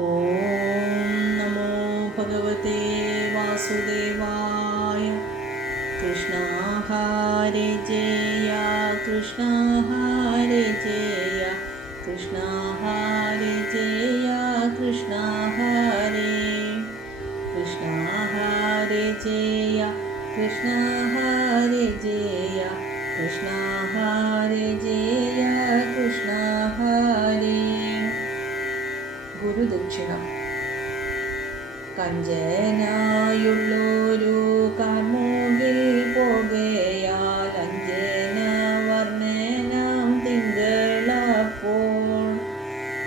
ഓം നമോ ഭഗവതേ വാസുദേവായ. കൃഷ്ണ ഹരേ ജയ കൃഷ്ണ ഹരേ ജയ കൃഷ്ണ ഹരേ ജയ കൃഷ്ണ ഹരേ കൃഷ്ണ ഹരേ ജയ കൃഷ്ണ ഹരേ ജയ കൃഷ്ണ ഹരേ ജയ കൃഷ്ണ ഹരേ. ഗുരുദക്ഷിണം. കഞ്ചനായുള്ളൊരു കാർമുകിൽ പോകയാൽ അഞ്ജന വർണ്ണനാം തിങ്കളപ്പോൾ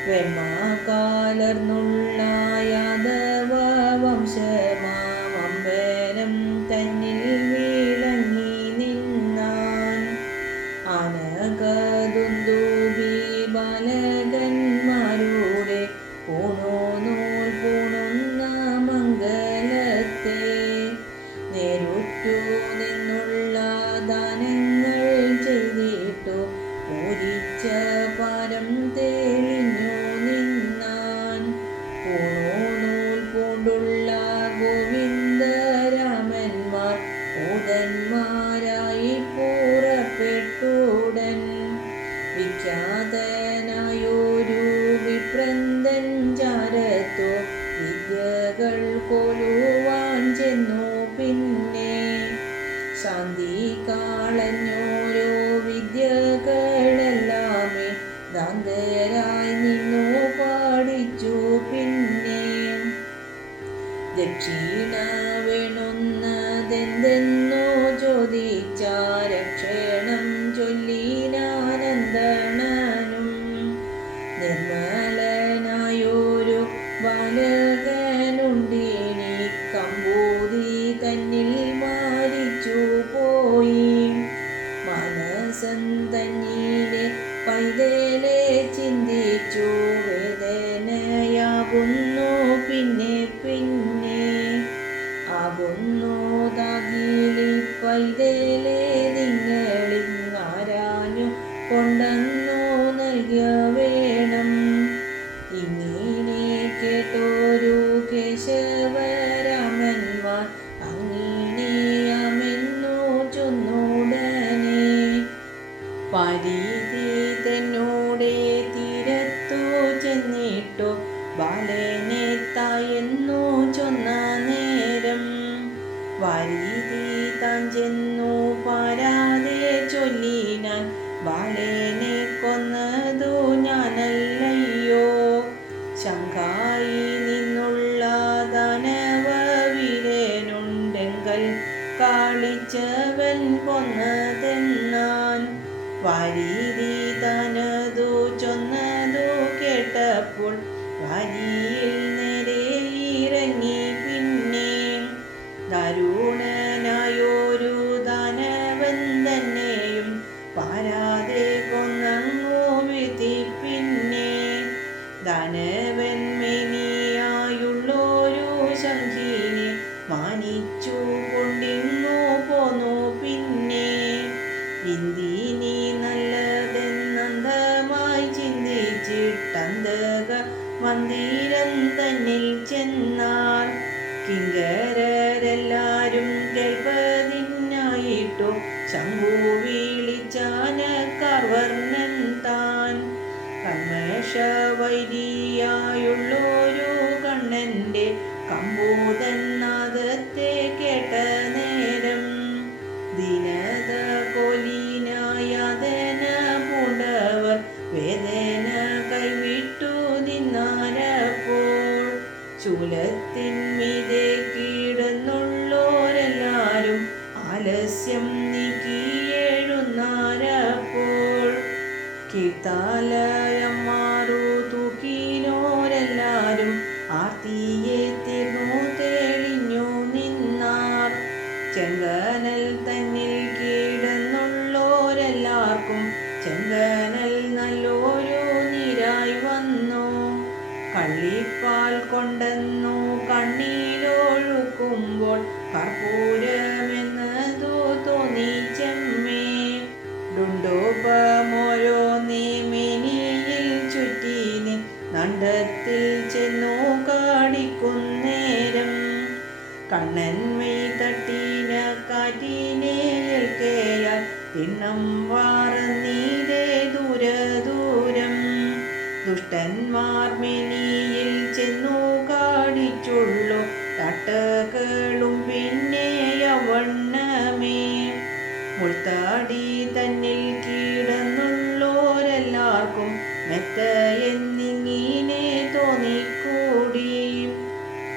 വെണ്മ കാലർന്നുള്ള യാദവ വംശമാം അമ്പരം തന്നിൽ വിളങ്ങി നിന്നാൻ ആനകദുന്ദുഭി ബാലകന്മാരുടെ പൂണൂനൂൽ പൂണുന്ന മംഗലത്തെ നേരുറ്റു നിന്നുള്ള ദാനങ്ങൾ ചെയ്തിട്ടു പൂരിച്ച പാരം തെളിഞ്ഞു നിന്നാൻ പൂണൂനൂൽ പൂണ്ടുള്ള ഗോവിന്ദരാമന്മാർ പൂതന്മാരായി പുറപ്പെട്ടുടൻ വിഖ്യാതനായൊരു വിപ്രന്ദൻ ചാരത്തു വിദ്യകൾ കൊലുവാൻ ചെന്നു. പിന്നെ ശാന്തി കാളഞ്ഞോരോ വിദ്യകളെല്ലാമേ ദാന്തരായി നിന്നു പാടിച്ചു. പിന്നെ ദക്ഷിണ വേണുന്നതെന്തെന്നോ ചോദിച്ചാരക്ഷണം ചൊല്ലിനാനന്ദനും നിർമ്മലനായൊരു ബാലകനുണ്ടിനി കമ്പൂതി തന്നിൽ മാരിച്ചു പോയി. മനസ്സൻ തന്നിലെ പൈതലെ ചിന്തിച്ചു വേദനയാകുന്നു പിന്നെ പിന്നെ ആകുന്നു താകിലി പൈതലെ നിങ്ങളിൽ ആരാഞ്ഞു കൊണ്ടെന്നു നൽകിയ വേണം. ഇങ്ങനെ കേട്ടോരു കേശവരാമന്മാർ അങ്ങനെയാമെന്നു ചൊന്നുടനെ പരിധി തന്നോടെ തീരത്തു ചെന്നിട്ടു ബാലനെ തായെന്നു ചൊന്ന നേരം വാരീതി താൻ ചെന്നു പാരാതെ ചൊല്ലിനാൻ ബാലനെ കൊന്നതു ഞാനല്ലയോ. ശങ്കായി നിന്നുള്ള ദാനവ വീരനുണ്ടെങ്കൽ കാളിച്ചവൻ കൊന്നതെന്നാൻ വാരീതി താനതു ചൊന്നതു കേട്ടപ്പോൾ വാരിയിൽ നേരെ ഇറങ്ങി. പിന്നെ ദാരുണനായൊരു ദാനവൻ തന്നെയും പാരാതെ കൊന്നങ്ങു വീഴ്ത്തി. പിന്നെ ദാനവൻ മേനിയായുള്ളൊരു ശംഖിനെ മാനിച്ചു കൊണ്ടിങ്ങു പോന്നു. പിന്നെ ഇന്ദിനി നല്ലതെന്നന്തമായി ചിന്തിച്ചിട്ടന്തക മന്ദിരം തന്നിൽ ചെന്നാർ. കിങ്കരരെല്ലാരും കേൾപ്പതിനായിട്ടു ശംഭു വിളിച്ചാനക്കാർ വർണ്ണൻ താൻ. കന്മഷവൈരിയായുള്ളൊരു കണ്ണന്റെ കമ്പൂതൻ നാദത്തെ കേട്ട നേരം ദീനത കോലിനായാതന പൂണ്ടവർ വേദന കൈവിട്ടു നിന്നാരപ്പോൾ ശൂലത്തിന്മീതെ കീടുന്നുള്ളോരെല്ലാരും ആലസ്യം നീക്കിയെഴുന്നാരപ്പോൾ കീർത്താലയം മാറു തൂക്കിനോരെല്ലാരും ആർത്തിയെ തീർന്നു തെളിഞ്ഞു നിന്നാർ. ചെങ്കനൽ തന്നിൽ കീടുന്നുള്ളോരെല്ലാവർക്കും ചെങ്കനൽ നല്ലൊരു നീരായി വന്നു. കള്ളിപ്പാൽ കൊണ്ടെന്നു കണ്ണീരൊഴുക്കുമ്പോൾ കർപ്പൂരമെന്നതു തോന്നി ചെമ്മേ. ഡുണ്ടോപമോരോ നീ മേനിയിൽ ചുറ്റി നീ നണ്ടത്തിൽ ചെന്നു കണ്ണൻമെയ് തട്ടീന കാറ്റിനെ ഏൽക്കയാൽ തിണ്ണം വാറന്നീരേ ദൂരം ദുഷ്ടന്മാർ മെനിയിൽ ചെന്നു കാടിച്ചുള്ളു തട്ടകളും പിന്നെ യവണ്ണമേ മുൾത്താടി തന്നിൽ കീടന്നുള്ളോരെല്ലാവർക്കും മെത്ത എന്നിങ്ങനെ തോന്നിക്കൂടി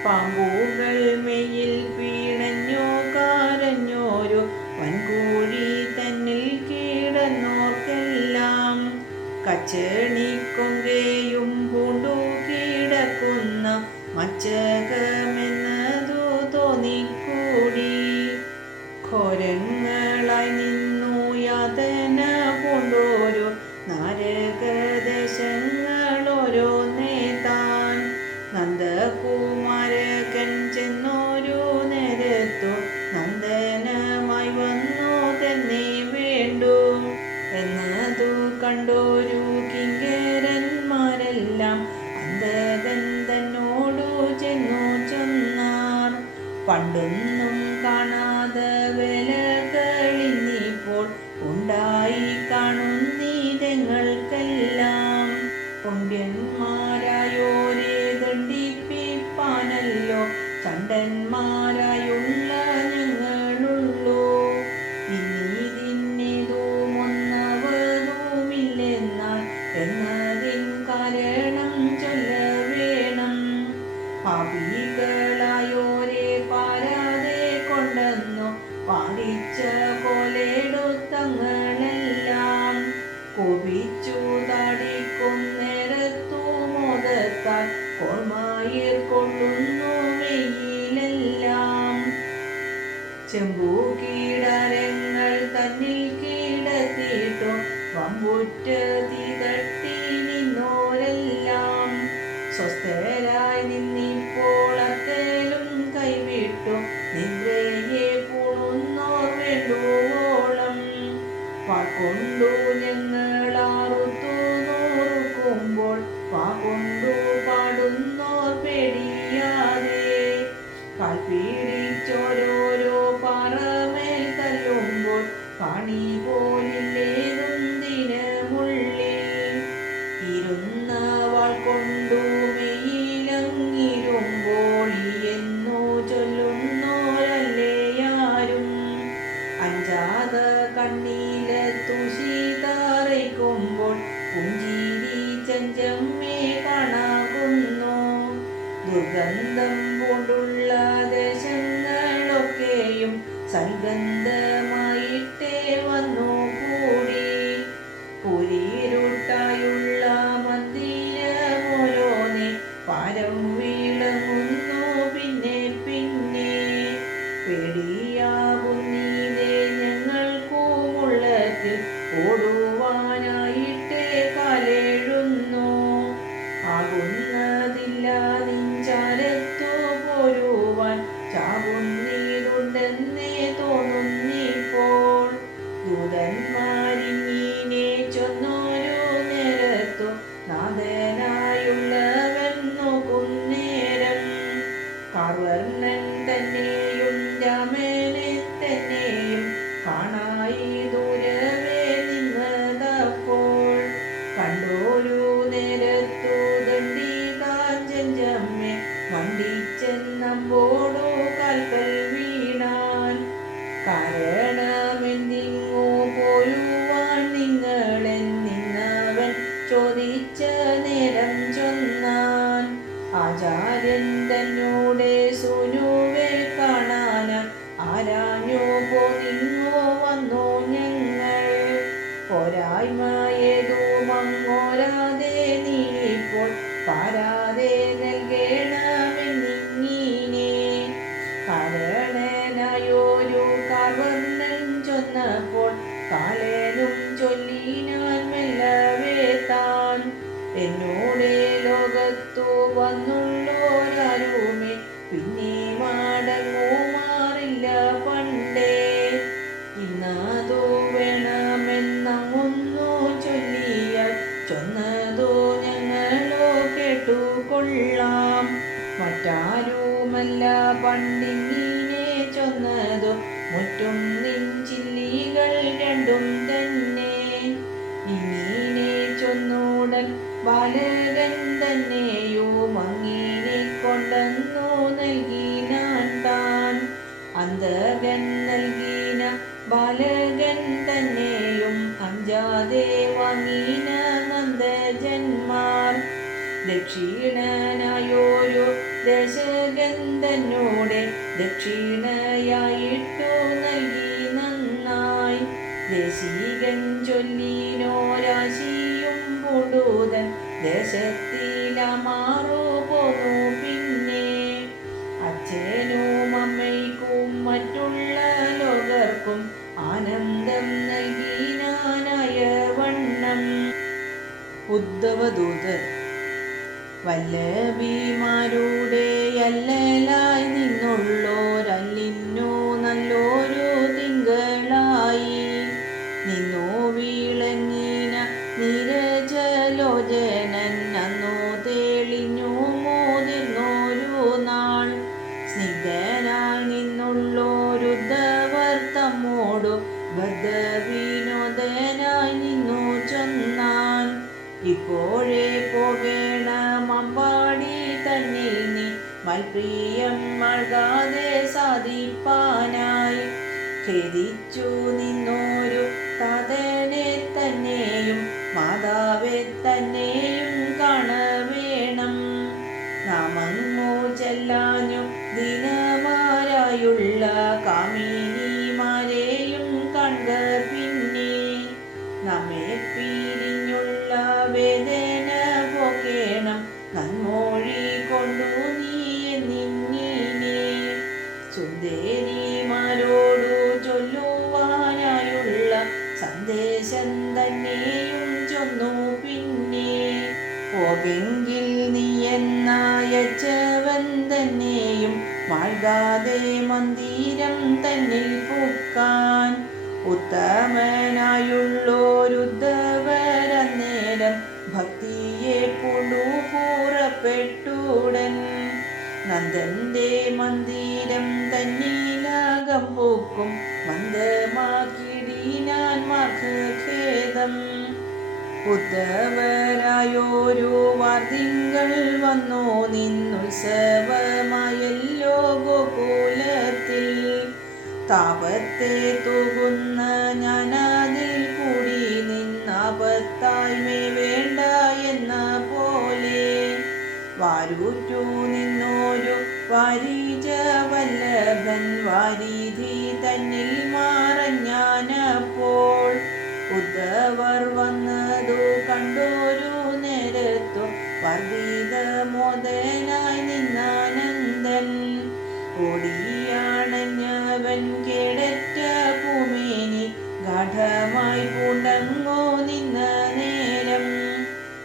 പാമ്പുകൾ മെയ്യിൽ പീണഞ്ഞോ കാരഞ്ഞോരു വൻകൂഴി തന്നിൽ കീടന്നോർക്കെല്ലാം കച്ചണിക്കൊങ്കയും പൂണ്ടു കിടക്കുന്ന മച്ചകമെന്നതു തോന്നിക്കൂടി ഘോരങ്ങളായി നിന്നു യാതന പൂണ്ടോരു നാരകദേശങ്ങളോരോന്നേ താൻ നന്ദകുമാരകൻ ചെന്നോരു നേരത്തു നന്ദനമായി വന്നു തന്നെ വേണ്ടു എന്നതു കണ്ടോരു കിങ്കരന്മാരെല്ലാം അന്ധകൻ തന്നോടു ചെന്നു ചൊന്നാർ പണ്ടൊന്നും കാണാതെ വേലകളിന്നിപ്പോൾ ഉണ്ടായി കാണുന്നീരങ്ങൾക്കെല്ലാം പുണ്യന്മാരായോരെ ദണ്ഡിപ്പിപ്പാനല്ലോ ചണ്ടന്മാരായുള്ള ഞങ്ങളുള്ളൂ ഇന്നീതിന്നേതുമൊന്നവതുമില്ലെന്നാൽ എന്നതിൻ കാരണം ചൊല്ലവേണം പാപികളായോരെ പാരാതെ കൊണ്ടെന്നു പാടിച്ച പോലെടുത്തങ്ങളെല്ലാം കോപിച്ചു താടിക്കും നേരത്തു മോദത്താൽ കോൾമായിർ കൊള്ളുന്നു വെയിലെല്ലാം ചെമ്പു കീടാരങ്ങൾ തന്നിൽ കീടത്തിട്ടു വമ്പുറ്റ തീ തട്ടി നിന്നോരെല്ലാം സ്വസ്ഥരായി നിന്നിപ്പോൾ അത്തേലും കൈവിട്ടു നിദ്രയെ പൂണുന്നോർ വേണ്ടുവോളം പാക്കൊണ്ടു ഞങ്ങളാറുത്തു നോറുക്കുമ്പോൾ പാകൊണ്ടു പാടുന്നോർ പേടിയാതെ കാൽപ്പീടിച്ചോരോരോ പാറമേൽ തല്ലുമ്പോൾ കാണി പോലില്ലേതും ദിനമുള്ളിൽ ഇരുന്ന വാൾ കൊണ്ടു മെയിലങ്ങിരുമ്പോൾ എന്നു ചൊല്ലുന്നോരല്ലേയാരും അഞ്ചാത കണ്ണീലത്തു ശീതറയ്ക്കുമ്പോൾ പുഞ്ചിരി ചഞ്ചമ്മേ കാണാകുന്നു ദുർഗന്ധം കൊണ്ടുള്ള ദേശങ്ങളൊക്കെയും സൽഗന്ധമായിട്ടേ വന്നു കൂടി പുരിരുട്ടായുള്ള മന്ദിരമോരോനെ പാരം വീളങ്ങുന്നു പിന്നെ പേടിയാകുന്നീതേ ഞങ്ങൾക്കുമുള്ളത്തിൽ ഓടുവാനായിട്ടേ കാലെഴുന്നു ആകുന്നതില്ല നിഞ്ചാരത്തു പോരുവാൻ ചാകുന്നീതുണ്ടെന്നേ തോന്നുന്നിപ്പോൾ ദൂതന്മാരിങ്ങനെ ചൊന്നോരു നേരത്തു നാഥനായുള്ളവൻ നോക്കുന്നേരം കാർവർണ്ണൻ തന്നെയും രാമനെ തന്നെയും കാണായി ദൂരവേ നിന്നതപ്പോൾ കണ്ടോരു നേരത്തു ദണ്ഡികാഞ്ചമ്മെ വണ്ടിച്ചെന്നമ്പോടു കാൽക്കൽ വീണാൻ കാരണമെന്നിങ്ങോ പോരുവാൻ നിങ്ങളെന്നിന്നവൻ ചോദിച്ച നേരം ചൊന്നാൻ ആചാര്യൻ തന്നോടെ സൂനുവെ കാണാനായി ആരാഞ്ഞോ പോന്നിങ്ങോ വന്നു ഞങ്ങൾ പോരായ്മയേതുമങ്ങോരാതെ നീപ്പോൾ പാരാതെ നൽകേണമെന്നിങ്ങനെ കാരണനായൊരു കാർവർണ്ണൻ ചൊന്നപ്പോൾ കാലേനും ചൊല്ലിനാൻ മെല്ലവേ താൻ എന്നോടെ ലോകത്തു വന്നുള്ളോരാരുമേ പിന്നെ മടങ്ങുമാറില്ല പണ്ടേ ഇന്നതു വേണമെന്നങ്ങൊന്നു ചൊല്ലിയാൽ ചൊന്നതോ ഞങ്ങളോ കേട്ടുകൊള്ളാം മറ്റാരുമല്ല പണ്ടിങ്ങിനെ ചൊന്നതു മുറ്റും നിൻ ചില്ലികൾ രണ്ടും തന്നെ. ഇങ്ങനെ ചൊന്നുടൻ ബാലകൻ തന്നെയും അങ്ങിനെ കൊണ്ടന്നു നൽകിനാൻ താൻ. അന്തകൻ നൽകിന ബാലകൻ തന്നെയും അഞ്ചാതെ വാങ്ങിന നന്ദജന്മാർ. ദക്ഷിണനായൊരു ദശകൻ തന്നോടെ ദക്ഷിണയായിട്ടു നൽകി നന്നായി. ദേശികൻ ചൊല്ലിനോരാശിയും പുടുതൻ ദേശത്തിലമാറു പോന്നു പിന്നെ. അച്ഛനും അമ്മയ്ക്കും മറ്റുള്ള ലോകർക്കും ആനന്ദം നൽകിനാനായ വണ്ണം. ഉദ്ധവദൂതർ വല്ലഭിമാരുടെ അല്ലലായി നിന്നുള്ളോരല്ലിന്നു നല്ലൊരു തിങ്കളായി നിന്നു വിളങ്ങിന നീരജലോചനൻ അന്നു തെളിഞ്ഞു മോതിർന്നൊരു നാൾ. സ്നിഗ്ധനായി നിന്നുള്ളോരുദ്ധവർ തമ്മോടു ബദ്ധവിനോദനായി നിന്നു ചൊന്നാൻ. ഇപ്പോഴേ പോകേണം അമ്പാടി തന്നിൽ നീ മൽപ്രിയം മഴകാതെ സാധിപ്പാനായി. ഖേദിച്ചു നിന്നോരു താതനെ തന്നെയും മാതാവെ തന്നെയും കാണവേണം. നാമങ്ങു ചെല്ലാഞ്ഞു ദിനമാരായുള്ള കാമിനിമാരെയും കണ്ട പിന്നെ. നമ്മെ പിരിഞ്ഞുള്ള വേദന പോകേണം നന്മൊഴി കൊണ്ടു നീ എന്നിങ്ങനെ. സുന്ദരിമാരോടു ചൊല്ലുവാനായുള്ള സന്ദേശം തന്നെയും ചൊന്നു പിന്നെ. പോകെങ്കിൽ നീ എന്നയച്ചവൻ തന്നെയും മാഴ്കാതെ മന്ദിരം തന്നിൽ പൂക്കാൻ. ഉത്തമനായുള്ളോരുദ്ധവരന്നേരം ഭക്തിയെ പൂണ്ടു പുറപ്പെട്ടുടൻ. നന്ദന്റെ മന്ദിരം തന്നിലകം പൂക്കും മന്ദമാക്കിടിനാൻ മാർഗഖേദം. ഉദ്ധവരായോരു വാർതിങ്കൾ വന്നു നിന്നുത്സവമായല്ലോ ഗോകുലത്തിൽ. താപത്തെ തൂകുന്ന ഞാനതിൽ കൂടി നിന്നാപത്തായ്മേ വേണ്ട എന്ന പോലെ. വാരൂറ്റു നിന്നോരു വാരിജ വല്ലഭൻ വാരിധി തന്നിൽ മറഞ്ഞാനപ്പോൾ. ഉദ്ധവർ വന്നതു കണ്ടോരു നേരത്തു വർദ്ധിതമോദനായി നിന്നാനന്ദൻ. ഓടിയാണഞ്ഞവൻ കേടറ്റ ഭൂമേനി ഗാഠമായി പൂണ്ടങ്ങോ നിന്ന നേരം.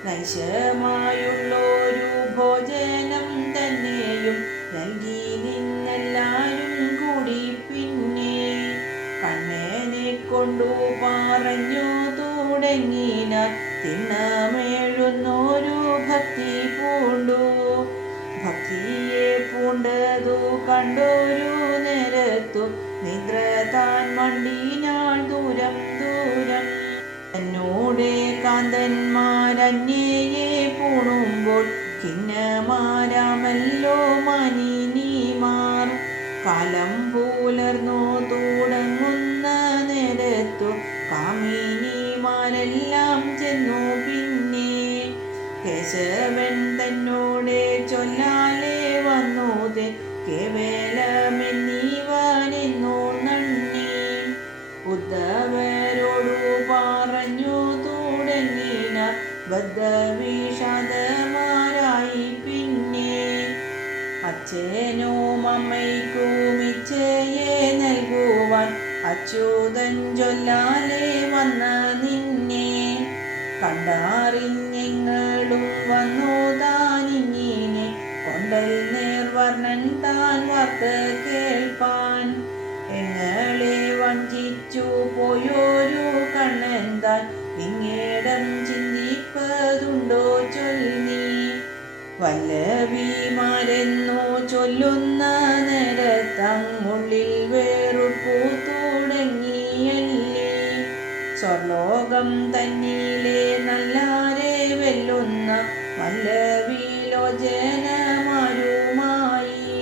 നൈശമായുള്ളൊരു ഭോജനം തന്നെയും നൽകി നിന്നെല്ലാരും കൂടി പിന്നെ. കണ്ണനെ കൊണ്ടു പറഞ്ഞു തുടങ്ങിനാൽ തിണ്ണമേഴുന്നൊരു ഭക്തി പൂണ്ടു. ഭക്തിയെ പൂണ്ടതു കണ്ടൊരു നേരത്തു നിദ്ര താൻ മണ്ടിനാൾ ദൂരം ദൂരം. തന്നോടെ കാന്തന്മാരന്യയെ പൂണുമ്പോൾ ഖിന്നമാരാമല്ലോ മാനിനിമാർ. കാലം പുലർന്നു തുടങ്ങുന്ന നേരത്തു കാമിനിമാരെല്ലാം ചെന്നു പിന്നെ. കേശവൻ തന്നോടെ ചൊല്ലാലെ വന്നൂതെ കേവലമെന്നീവനെന്നു നന്ദി. ഉദ്ധവരോടു പറഞ്ഞു തുടങ്ങിന ബദ്ധവിഷാദമാരായി പിന്നെ. അച്ഛനും അമ്മയ്ക്കും ഇച്ഛയെ നൽകുവാൻ അച്യുതൻ ചൊല്ലാലെ വന്ന നിന്നെ. കണ്ടറിഞ്ഞെങ്ങളും വന്നു താനിങ്ങനെ കൊണ്ടൽ നേർവർണ്ണൻ താൻ വാക്ക് കേൾപ്പാൻ. എങ്ങളെ വഞ്ചിച്ചു പോയൊരു കണ്ണൻ താൻ ഇങ്ങേടം ചിന്തിപ്പതുണ്ടോ ചൊല്ലി. വല്ലഭിമാരെന്നു ചൊല്ലുന്ന നേരത്തങ്ങുള്ളിൽ വേറുപ്പു തുടങ്ങിയല്ലേ. സ്വർലോകം തന്നിലെ നല്ലാരെ വെല്ലുന്ന മല്ലവിലോചനമാരുമായി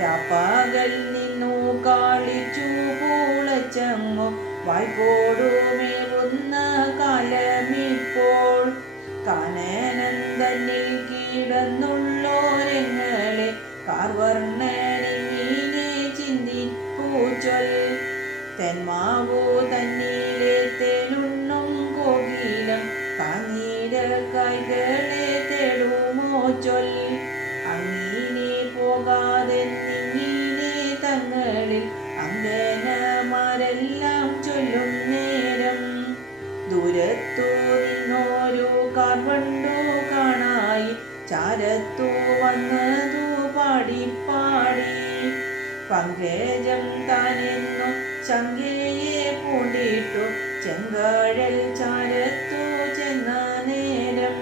രാപ്പകൽ നിന്നു കാളിച്ചു പൂളച്ചങ്ങോ വായ്പോടുമേവുന്ന കാലമിപ്പോൾ. കാനനം തന്നിൽ കിടന്നുള്ളോരങ്ങളെ കാർവർണ്ണനിങ്ങനെ ചിന്തിപ്പൂച്ചൊൽ. തെന്മാവു തന്നിലെ തേനുണ്ണും കോകിലം കാഞ്ഞീര കായ്കളെ തേടുമോ ചൊൽ. അങ്ങനെ പോകാതെ നിന്നിനെ തങ്ങളിൽ അങ്കനമാരെല്ലാം ചൊല്ലും നേരം. ദൂരത്തു നിന്നോരു കാർവണ്ടു കാണായി ചാരത്തു വന്നതു പാടിപ്പാടി. പങ്കജം താനെന്നു ശങ്കയെ പൂണ്ടിട്ടു ചെങ്കഴൽ ചാരത്തു ചെന്ന നേരം.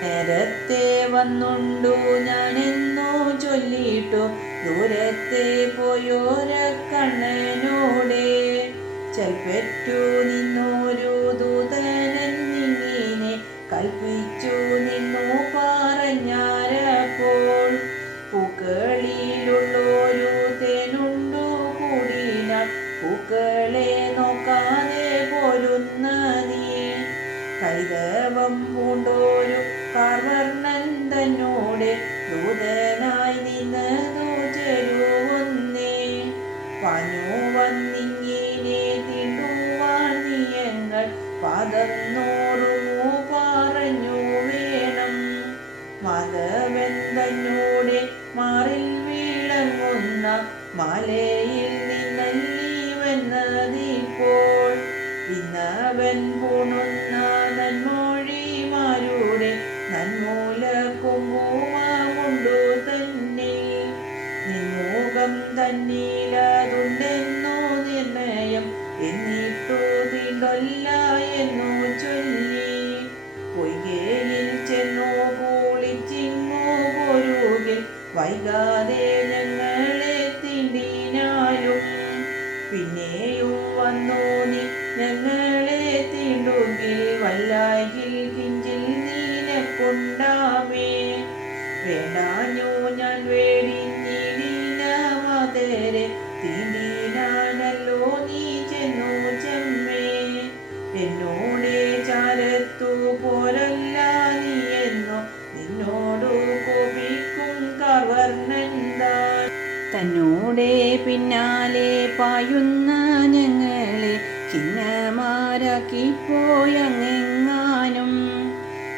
നേരത്തെ വന്നുണ്ടു ഞാനെന്നു ചൊല്ലിട്ടു ദൂരത്തെ പോയോര കണ്ണനോടെ. ചെൽപ്പെറ്റു നിന്നോരു ദൂതനെന്നിങ്ങനെ കൽപ്പിച്ചു നിന്നു പറഞ്ഞാരപ്പോൾ. പൂക്കളിലുള്ളൊരു തേനുണ്ടു കൂടിനാൽ പൂക്കളെ നോക്കാതെ പോരുന്ന നീ. കൈതവം പൂണ്ടോരു കാർവർണ്ണൻ തന്നോടെ ദൂതനായി നിന്നതു ചെരുവുന്നേ. പാഞ്ഞു വന്നിങ്ങനെ തീണ്ടുവാൻ നീയങ്ങൾ പാദം നോറുമു പറഞ്ഞു വേണം. മാധവൻ തന്നോടെ മാറിൽ വിളങ്ങുന്ന മാലയിൽ നിന്നല്ലി വന്നതിപ്പോൾ. ഇന്നവൻ പൂണുന്ന നന്മൊഴിമാരുടെ നന്മൂല കുങ്കുമമുണ്ടു തന്നെ. നിൻമുഖം തന്നിലതുണ്ടെന്നു നിർണയം എന്നിട്ടു തീണ്ടൊല്ല എന്നു ചൊല്ലി. പൊയ്കയിൽ ചെന്നു കുളിച്ചിങ്ങു പോരുകിൽ വൈകാതെ ഞങ്ങളെ തീണ്ടിനാലും. പിന്നെയും വന്നു നീ ഞങ്ങളെ തീണ്ടുകിൽ വല്ലായിൽ കിഞ്ചിൽ നീനക്കുണ്ടാമേ. വേണ്ടാഞ്ഞു ഞാൻ വേടിഞ്ഞിടിന മാതരെ തീണ്ടിനാനല്ലോ നീ ചെന്നു ചെമ്മേ. എന്നോടെ ചാരത്തു പോരല്ല നീ എന്നോ നിന്നോടു കോപിക്കും കാർവർണ്ണൻ താൻ. തന്നോടെ പിന്നാലെ പായുന്ന ഞങ്ങളെ ഖിന്നമാരാക്കിപ്പോയങ്ങെങ്ങാനും.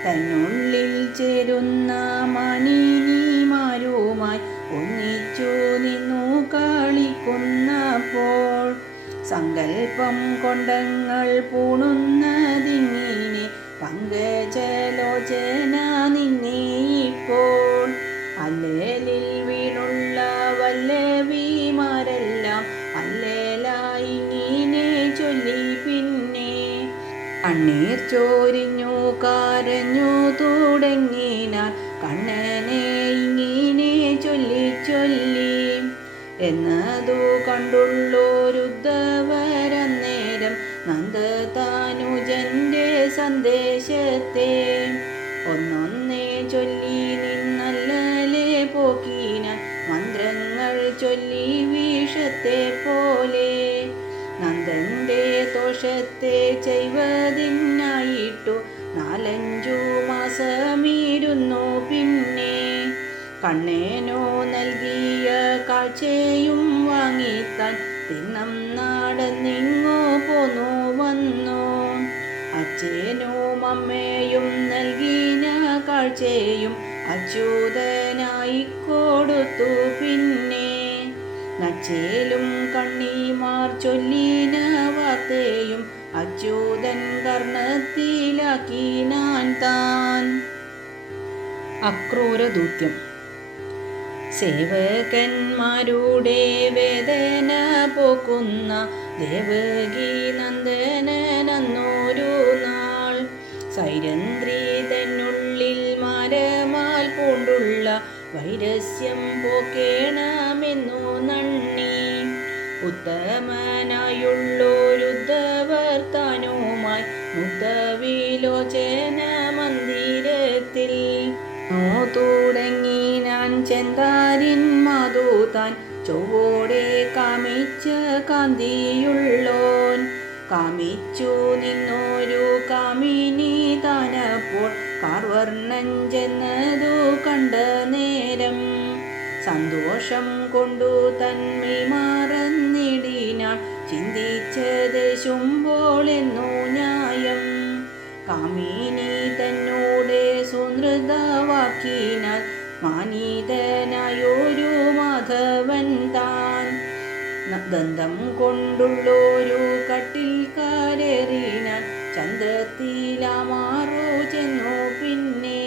തന്നുള്ളിൽ ചേരുന്ന മണിനിമാരുമായി ഒന്നിച്ചു നിന്നു കളിക്കുന്നപ്പോൾ. സങ്കൽപ്പം കൊണ്ടങ്ങൾ പൂണുന്നതിങ്ങനെ പങ്കജലോചന നിന്നെ ഇപ്പോൾ. അല്ലേലിൽ വീണുള്ള വല്ലവിമാരെല്ലാം അല്ലേലായി ഇങ്ങനെ ചൊല്ലി പിന്നെ. കണ്ണീർ ചോരിഞ്ഞു കരഞ്ഞു തുടങ്ങിനാർ കണ്ണനെ ഇങ്ങനെ ചൊല്ലി ചൊല്ലി. എന്നതു കണ്ടുള്ളോരുദ്ധവരന്നേരം നന്ദതാനുജന്റെ സന്ദേശത്തെ ഒന്നൊന്നേ ചൊല്ലി നിന്നല്ലേ പോക്കിന മന്ത്രങ്ങൾ ചൊല്ലി വീഷത്തെ പോലെ. നന്ദന്റെ ദോഷത്തെ ചെയ്വതിനായിട്ടു 4-5 മാസമിരുന്നു പിന്നെ. കണ്ണേനോ നൽകിയ കാഴ്ചയും വാങ്ങിത്താൻ തിണ്ണം നടന്നിങ്ങോ പോന്നു വന്നു. അച്ഛനും അമ്മയും നൽകിന കാഴ്ചയും അച്യുതനായി കൊടുത്തു പിന്നെ. നച്ചേലും കണ്ണിമാർ ചൊല്ലിന വാർത്തയും അച്യുതൻ കർണത്തിലാക്കിനാൻ താൻ. അക്രൂരദൂത്യം. സേവകന്മാരുടെ വേദന പോക്കുന്ന ദേവകി നന്ദനന്നൊരു നാൾ. സൈരന്ധ്രി തന്നുള്ളിൽ മരമാൽ പൂണ്ടുള്ള വൈരസ്യം പോക്കേണമെന്നു നണ്ണി. ഉത്തമനായുള്ളോരുദ്ധവർ താനുമായി മുക്തവിലോചന മന്ദിരത്തിൽ തുടങ്ങി ഞാൻ ചെന്താരിൻ മധു താൻ ചൊവ്വോടെ കാമിച്ച കാന്തിയുള്ളോൻ. കാമിച്ചു നിന്നൊരു കാമിനി താനപ്പോൾ കാർവർണ്ണൻ ചെന്നതു കണ്ട നേരം സന്തോഷം കൊണ്ടു തന്മി മറന്നിടിനാൾ. ചിന്തിച്ചത് ശുമ്പോൾ എന്നു ന്യായം. കാമിനി തന്നോടെ സുനൃതവാക്കിനാൽ മാനിതനായൊരു മാധവൻ താൻ. ഗന്ധം കൊണ്ടുള്ളൊരു കട്ടിൽ കരേറിനാൻ ചന്തത്തിലാമാറു ചെന്നു. പിന്നെ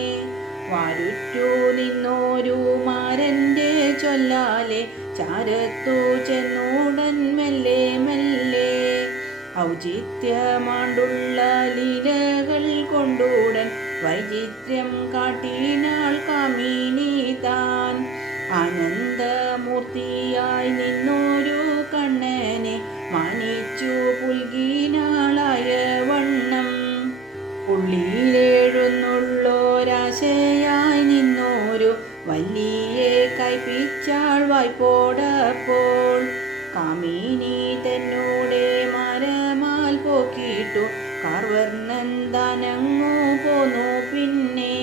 വാരുറ്റു നിന്നോരു മാരൻ്റെ ചൊല്ലാലെ ചാരത്തു ചെന്നൂടൻ മെല്ലെ മെല്ലെ. ഔചിത്യമാണ്ടുള്ള ലീലകൾ കൊണ്ടുടൻ വൈചിത്ര്യം കാട്ടിനാൾ കാമിനി താൻ. ആനന്ദമൂർത്തിയായി നിന്നൊരു കണ്ണനെ മാനിച്ചു പുൽകിനാളായ വണ്ണം. ഉള്ളിലെഴുന്നുള്ളോരാശയായി നിന്നോരു വല്ലിയെ കൈപ്പിച്ചാൾ വായ്പോടപ്പോൾ. കാമിനി തന്നോടെ മരമാൽ പോക്കിട്ടു കാർവർണ്ണൻ താനങ്ങു പോന്നു. പിന്നെ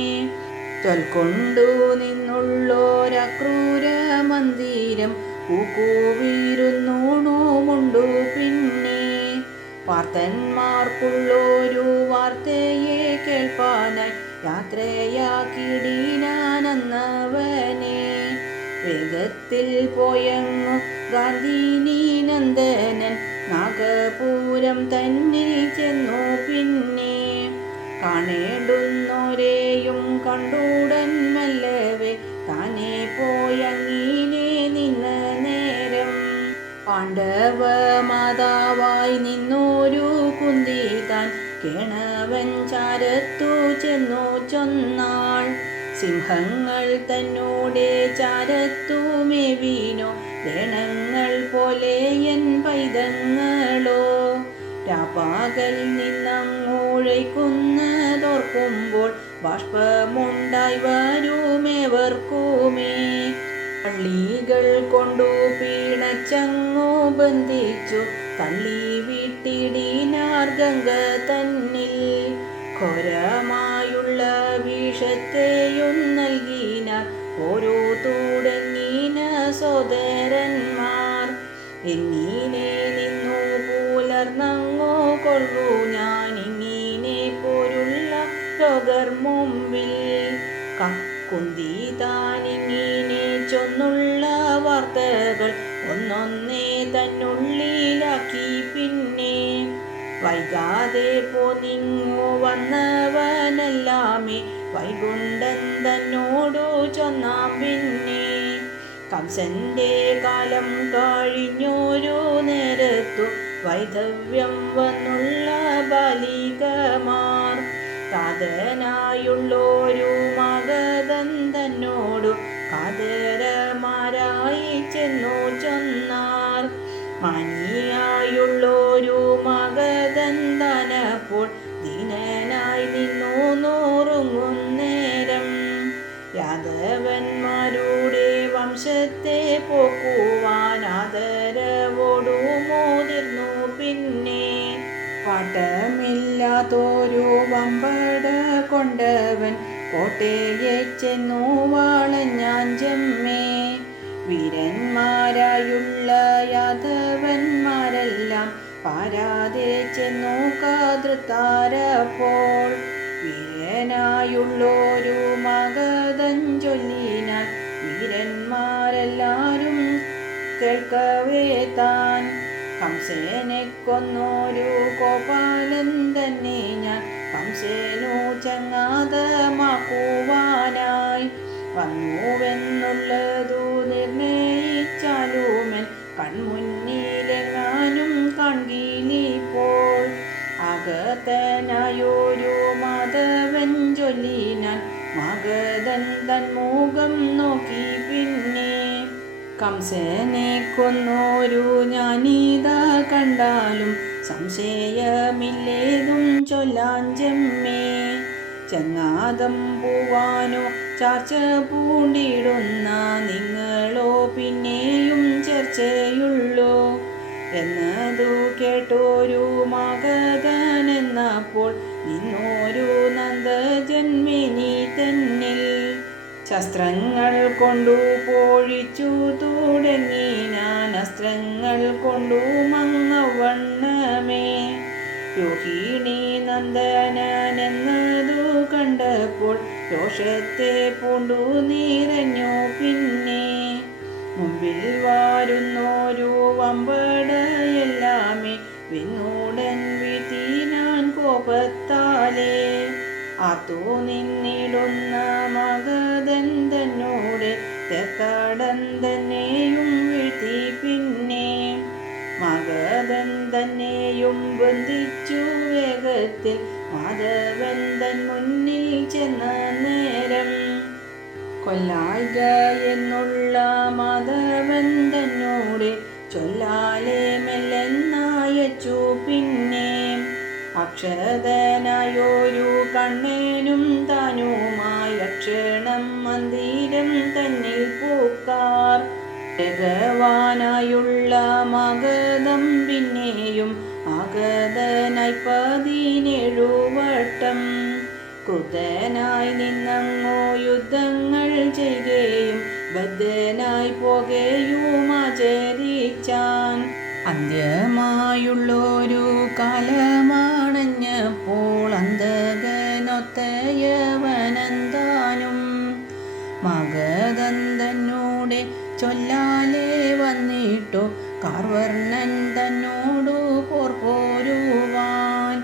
ചൊൽക്കൊണ്ടു നിന്നുള്ളോരക്രൂര മന്ദിരം പൂക്കുവിരുന്നൂണുമുണ്ടു. പിന്നെ പാർത്തന്മാർക്കുള്ളൊരു വാർത്തയെ കേൾപ്പാനായി യാത്രയാക്കിടിനാനന്നവനെ. വേഗത്തിൽ പോയങ്ങു ഗാന്ധിനി നന്ദനൻ നാഗപുരം തന്നിൽ ചെന്നു. പിന്നെ കാണേണ്ടുന്നോരെയും കണ്ടുടൻ മെല്ലവേ താനെ പോയങ്ങീനെ നിന്ന നേരം. പാണ്ഡവ മാതാവായി നിന്നോരു കുന്തി താൻ കേണവൻ ചാരത്തു ചെന്നു ചൊന്നാൾ. സിംഹങ്ങൾ തന്നോടെ ചാരത്തു മേവിനോ രണങ്ങൾ പോലെ എൻ പൈതങ്ങളോ. രാപ്പാകൽ നിന്നങ്ങുഴയ്ക്കുന്നതോർക്കുമ്പോൾ ബാഷ്പമുണ്ടായി വരുമേവർക്കുമേ. പള്ളികൾ കൊണ്ടു പീണച്ചങ്ങു ബന്ധിച്ചു തള്ളി വിട്ടിടിനാർ ഗംഗ തന്നിൽ. ഘോരമായുള്ള വിഷത്തെയും നൽകിനാർ ഓരോ തുടങ്ങിന സോദരന്മാർ. എന്നീനെ നിന്നു പുലർന്നങ്ങോ കൊള്ളു ഞാൻ ഇങ്ങനെ പോലുള്ള ലോകർ മുമ്പിൽ. കുന്തി താനിങ്ങനെ ചൊന്നുള്ള വാർത്തകൾ ഒന്നൊന്നേ തന്നുള്ളിലാക്കി. പിന്നെ വൈകാതെ പോന്നിങ്ങു വന്നവനെല്ലാമേ വൈകുണ്ഠൻ തന്നോടു ചൊന്നാം. പിന്നെ കംസന്റെ കാലം കഴിഞ്ഞൊരു നേരത്തു വൈധവ്യം വന്നുള്ള ബാലികമാർ കാതനായുള്ളൊരു മഗധൻ തന്നോടു കാതരമാരായി ചെന്നു ചൊന്നാർ. മാനിയായുള്ളൊരു മഗധൻ താനപ്പോൾ ദീനനായി നിന്നു നോറുങ്ങുന്നേരം. യാദവന്മാരുടെ വംശത്തെ പോക്കുവാൻ ആദരവോടു മോതിർന്നു. പിന്നെ പാട്ടമില്ലാത്തൊരു വമ്പട കൊണ്ടവൻ കോട്ടയെ ചെന്നു വളഞ്ഞാൻ ചെമ്മേ. വീരന്മാരായുള്ള യാദവന്മാരെല്ലാം പാരാതെ ചെന്നു കാതൃത്താരപ്പോൾ. വീരനായുള്ളൊരു മഗധൻ ചൊല്ലിനാൽ വീരന്മാരെല്ലാരും കേൾക്കവേ താൻ. കംസനെ കൊന്നൊരു ഗോപാലൻ തന്നെ ഞാൻ കംസേനു ചങ്ങാതമാക്കുവാനായി വന്നുവെന്നുള്ളതു നിർണയിച്ചാലുമൻ കൺമുന്നിലെങ്ങാനും കാൺകീലിപ്പോൾ. കംസനെ കൊന്നോരു ഞാനിതാ കണ്ടാലും സംശയമില്ലേതും ചൊല്ലാഞ്ചമ്മേ. ചങ്ങാതം പൂവാനോ ചാർച്ച പൂണ്ടിടുന്ന നിങ്ങളോ പിന്നെയും ചർച്ചയുള്ളൂ എന്നതു കേട്ടോരു മഗധനെന്നപ്പോൾ നിന്നോരു നന്ദജന്മിനി തന്നിൽ ശസ്ത്രങ്ങൾ കൊണ്ടു പോഴിച്ചു തുടങ്ങി ഞാൻ അസ്ത്രങ്ങൾ കൊണ്ടു മങ്ങവണ്ണമേ. രോഹിണി നന്ദനനെന്നതു കണ്ടപ്പോൾ രോഷത്തെ പൂണ്ടു നിറഞ്ഞു പിന്നെ. മുമ്പിൽ വാരുന്നോരു വമ്പടയെല്ലാമേ വിണ്ണുടൻ വീഴ്ത്തി ഞാൻ കോപത്താലേ. ആർത്തു നിന്നിടുന്ന മഗധൻ തന്നോട് തെക്കടൻ തന്നെയും വീഴ്ത്തി പിന്നെ. മഗധൻ തന്നെയും ബന്ധിച്ചു വേഗത്തിൽ മാധവൻ തൻ മുന്നിൽ ചെന്ന നേരം. കൊല്ലായിക എന്നുള്ള മാധവൻ തന്നോട് ചൊല്ലാലെ മെല്ലെന്നയച്ചു പിന്നെ. അക്ഷതനായൊരു കണ്ണനും താനുമായി അക്ഷണം മന്ദിരം തന്നിൽ പൂക്കാർ. ഭഗവാനായുള്ള മഗധം പിന്നെയും ആഗതനായി 17 വട്ടം ക്രുദ്ധനായി നിന്നങ്ങോ യുദ്ധങ്ങൾ ചെയ്യുകയും ബദ്ധനായി പോകുകയും ആചരിച്ചാൻ. അന്ത്യമായുള്ളൊരു കാലമാണഞ്ഞപ്പോൾ അന്തകനൊത്തയവനന്താനും മഗധൻ തന്നോടെ ചൊല്ലാലെ വന്നിട്ടു കാർവർണ്ണൻ തന്നോടു പോർപോരുവാൻ.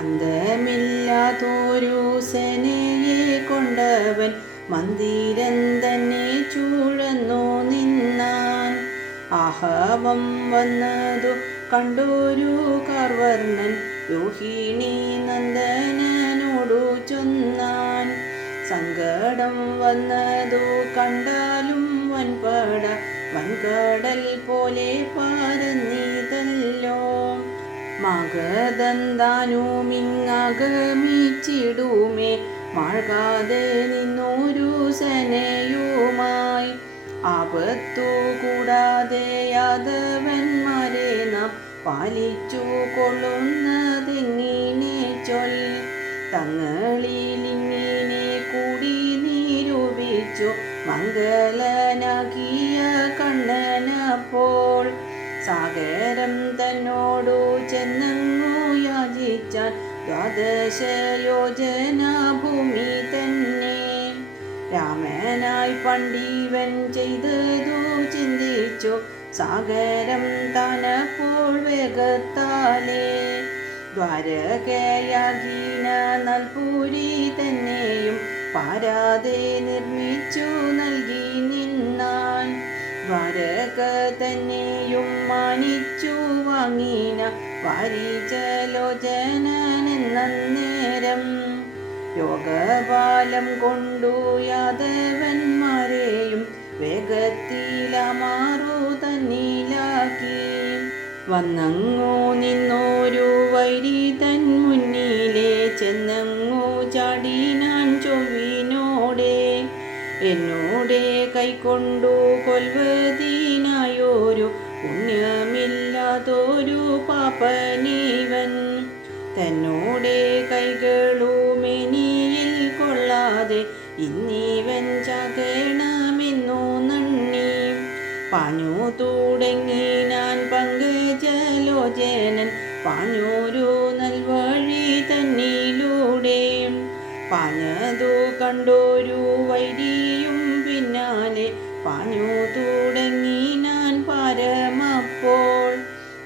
അന്തമില്ലാത്തൊരു സേനയെ കൊണ്ടവൻ മന്ദിരം തന്നെ ചൂഴന്നു നിന്നാൻ. ആഹവം വന്നതു കണ്ടൊരു കാർവർണ്ണൻ രോഹിണി നന്ദനോടു ചൊന്നാൻ. സങ്കടം വന്നതു കണ്ടാലും വൻപട വൻകടൽ പോലെ പരന്നിതല്ലോ. മഗധൻ താനുമിങ്ങകമിച്ചിടുമേ മാഴ്കാതെ നിന്നൊരു സേനയുമായി. ആപത്തു കൂടാതെ യാദവന്മാരെ നാം പാലിച്ചു കൊള്ളുന്നതെങ്ങിനെ ചൊൽ. തങ്ങളിലിങ്ങിനെ കൂടി നിരൂപിച്ചു മംഗലനാകിയ കണ്ണനപ്പോൾ സാഗരം തന്നോടു ചെന്നങ്ങു യാചിച്ചാൻ 12 യോജന ഭൂമി തന്നെ. രാമനായി പണ്ഡിവൻ ചെയ്തതു ചിന്തിച്ചു സാഗരം താനപ്പോൾ വേഗത്താലേ. ദ്വാരകയാകീന നൽപുരി തന്നെയും പാരാതെ നിർമ്മിച്ചു നൽകി നിന്നാൻ. ദ്വാരക തന്നെയും മാനിച്ചു വാങ്ങിന വാരിചലോചനനെന്നേരം. യോഗബാലം കൊണ്ടു യാദവന്മാരെയും വേഗത്തിലമാറു തന്നിലാക്കി. വന്നങ്ങു നിന്നോരു വൈരി തൻ മുന്നിലെ ചെന്നങ്ങു ചാടിനാൻ ചൊവ്വിനോടെ. എന്നോടെ കൈക്കൊണ്ടു കൊൽവതിനായൊരു പുണ്യമില്ലാതൊരു പാപ്പനീവൻ. തന്നോടെ കൈകളുമെനിയിൽ കൊള്ളാതെ ഇന്നിവൻ ചാകണമെന്നു നണ്ണി. പാഞ്ഞു തുടങ്ങി ഞാൻ പങ്കജലോചനൻ പാഞ്ഞൊരു നൽവഴി തന്നിലൂടെ. പാഞ്ഞതു കണ്ടൊരു വൈരിയും പിന്നാലെ പാഞ്ഞു തുടങ്ങി ഞാൻ പരമപ്പോൾ.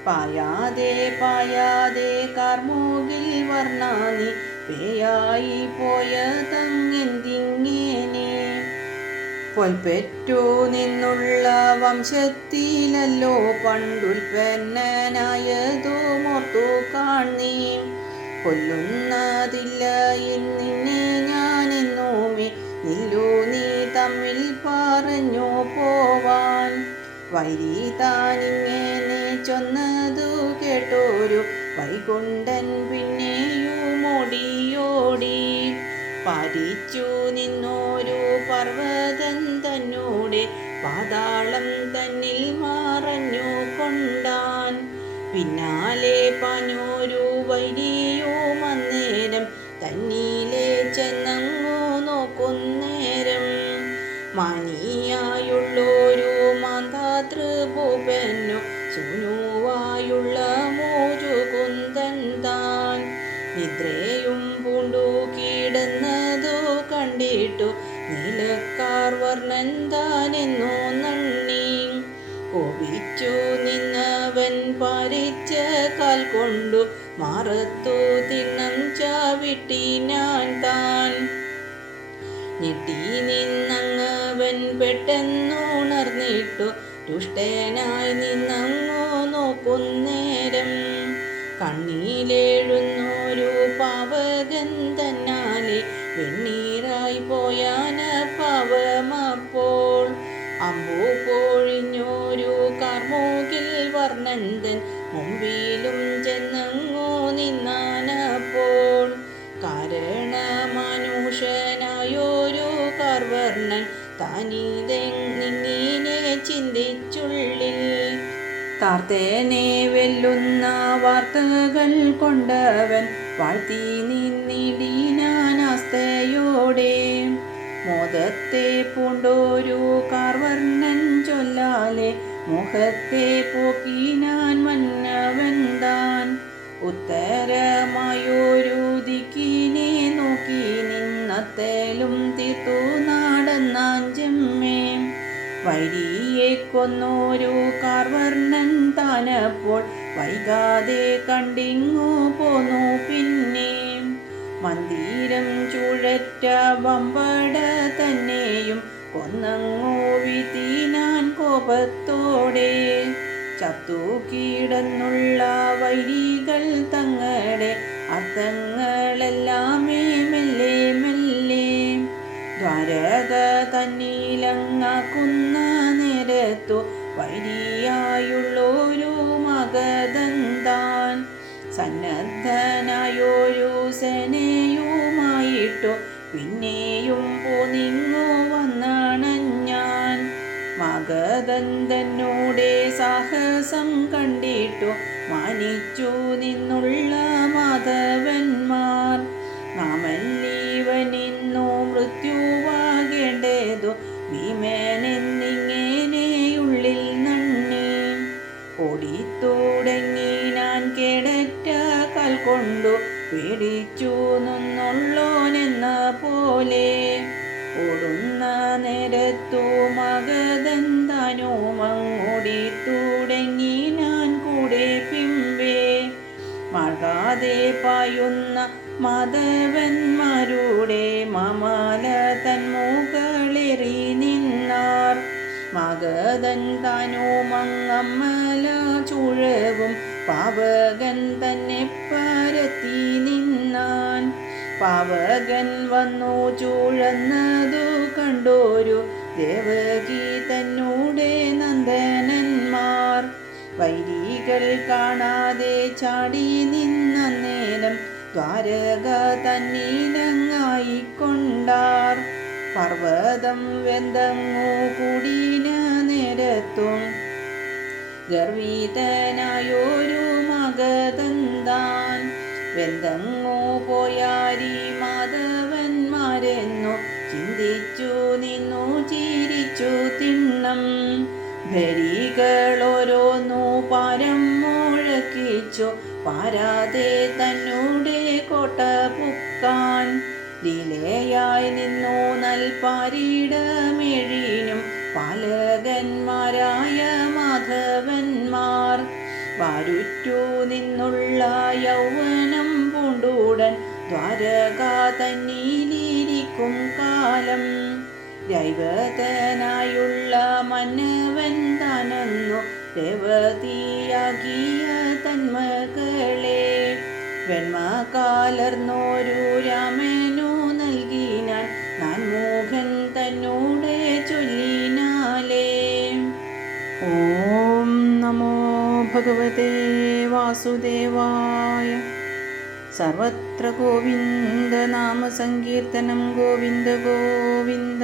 പായാതെ പായാതെ കാർമൂകിൽ വർണ്ണാനി പേയായി പോയതങ്ങെന്തിങ്ങനെ. പൊൽപ്പെറ്റു നിന്നുള്ള വംശത്തിലല്ലോ പണ്ടുൽപ്പന്നനായതോ മോർത്തു കാണീ. കൊല്ലുന്നതില്ല ഇന്നിനെ ഞാനെന്നുമേ നില്ലു നീ തമ്മിൽ പറഞ്ഞു പോവാൻ. വൈരി താനിങ്ങനെ ചൊന്നതു കേട്ടോരു വൈകുണ്ഠൻ പിന്നെയും ഓടിയോടി പാരിച്ചു നിന്നോരു പർവ്വതൻ തന്നൂടെ പാതാളം തന്നിൽ മറഞ്ഞു കൊണ്ടാൻ. പിന്നാലെ പാഞ്ഞോരു വൈരിയും അന്നേരം തന്നിലെ ചെന്നങ്ങു നോക്കുന്നേരം മാനിയായുള്ളൊരു മാന്താതൃഭൂപനു സൂനുവായുള്ള മോചുകുന്ദൻ താൻ നിദ്രയും പൂണ്ടു കിടന്നതു കണ്ടിട്ടു നീലക്കാർ വർണ്ണൻ താനെന്നു നന്ദി. കോപിച്ചു നിന്നവൻ പാരിച്ച കാൽ കൊണ്ടു മാറത്തു തിണ്ണം ചവിട്ടിനാൻ താൻ. ഞെട്ടി നിന്നങ്ങവൻ പെട്ടെന്നുണർന്നിട്ടു ദുഷ്ടനായി നിന്നങ്ങു നോക്കുന്നേരം കണ്ണിലെഴുന്നൊരു പാവകൻ തന്നാലെ വെണ്ണീറായി പോയാന പാവമപ്പോൾ. അമ്പു പൊഴിഞ്ഞൊരു കാർമൂകിൽ വർണ്ണന്തൻ മുമ്പിലും ചെന്നങ്ങു നിന്നാനപ്പോൾ. കാരണമനുഷ്യനായൊരു കാർവർണ്ണൻ താനിതെങ്ങിനെ ചിന്തിച്ചുള്ളിൽ. താർത്തേനെ വെല്ലുന്ന വാർത്തകൾ കൊണ്ടവൻ വാഴ്ത്തി നിന്നിടിനാനാസ്തയോടെ. മോദത്തെ പൂണ്ടോരു കാർവർണ്ണൻ ചൊല്ലാലെ മുഖത്തെ പോക്കിനാൻ മന്നവൻ താൻ. ഉത്തരമായൊരു ദിക്കിനെ നോക്കി നിന്നത്തേലും തീർത്തു നടന്നാൻ ചെമ്മേ. വൈരിയെ കൊന്നോരു കാർവർണ്ണൻ താനപ്പോൾ വൈകാതെ കണ്ടിങ്ങു പോന്നു പിന്നെ. മന്ദിരം ചുഴറ്റ വമ്പട തന്നെയും കൊന്നങ്ങു വീഴ്ത്തിനാൻ കോപത്തോടെ. ചത്തു കിടന്നുള്ള വൈരികൾ തങ്ങളുടെ അർത്ഥങ്ങളെല്ലാമേ മെല്ലെ മെല്ലെ ദ്വാരക തന്നിലങ്ങാക്കുന്ന നേരത്തു വൈരിയായുള്ളൊരു മഗധൻ താൻ സന്നദ്ധനായൊരു സേനയുമായിട്ടു പിന്നെയും പോന്നിങ്ങു വന്നണഞ്ഞാൻ. മഗധൻ തന്നോടെ സാഹസം കണ്ടിട്ടു മാനിച്ചു നിന്നുള്ള മാധവന്മാർ. നാമല്ലീവനിന്നു മൃത്യുവാകേണ്ടതു ഭീമനെന്നിങ്ങനെയുള്ളിൽ നന്ദി. ഓടിത്തുടങ്ങി ഞാൻ കേടറ്റ കാൽ കൊണ്ടു പേടിച്ചു നിന്നുള്ളോനെന്ന പോലെ. ഓടുന്ന നേരത്തു മഗധൻ താനുമങ്ങോടി തുടങ്ങി ഞാൻ കൂടെ പിമ്പേ. മഴകാതെ പായുന്ന മാധവന്മാരുടെ മമാല തന്മുകളേറി നിന്നാർ. മഗധൻ താനുമങ്ങമ്മല ചുഴവും പാവകൻ തന്നെ പരത്തി നിന്നാൻ. പാവകൻ വന്നു ചൂഴന്നതു കണ്ടോരു ദേവകി തന്നൂടെ നന്ദനന്മാർ. വൈരികൾ കാണാതെ ചാടി നിന്ന നേരം ദ്വാരക തന്നിലങ്ങായിക്കൊണ്ടാർ. പർവ്വതം വെന്തങ്ങു കൂടിന നേരത്തും ഗർവിതനായൊരു മഗധൻ താൻ വെന്തങ്ങു പോയാരി മാധവന്മാരെന്നു ചിന്തിച്ചു നിന്നു ചിരിച്ചു തിണ്ണം. ഭരികളോരോന്നു പാരം മുഴക്കിച്ചു പാരാതെ തന്നൂടെ കോട്ട പുക്കാൻ. ലീലയായി നിന്നു നൽപാരിടമേഴിനും പാലകന്മാരായ മാധവന്മാർ. വാരുറ്റു നിന്നുള്ള യൗവനം പൂണ്ടുടൻ ദ്വാരക തന്നിലിരിക്കും കാലം. ദൈവതനായുള്ള മന്നവൻ താനൊന്നു രേവതിയാകിയ തന്മകളെ വെണ്മ കാലർന്നോരു രാമനു നൽകിനാൻ നാൻമുഖൻ തന്നൂടെ ചൊല്ലിനാലേ. ഓ ഭഗവതേ വാസുദേവായ. സർവത്ര ഗോവിന്ദ നാമ സങ്കീർത്തനം ഗോവിന്ദ ഗോവിന്ദ.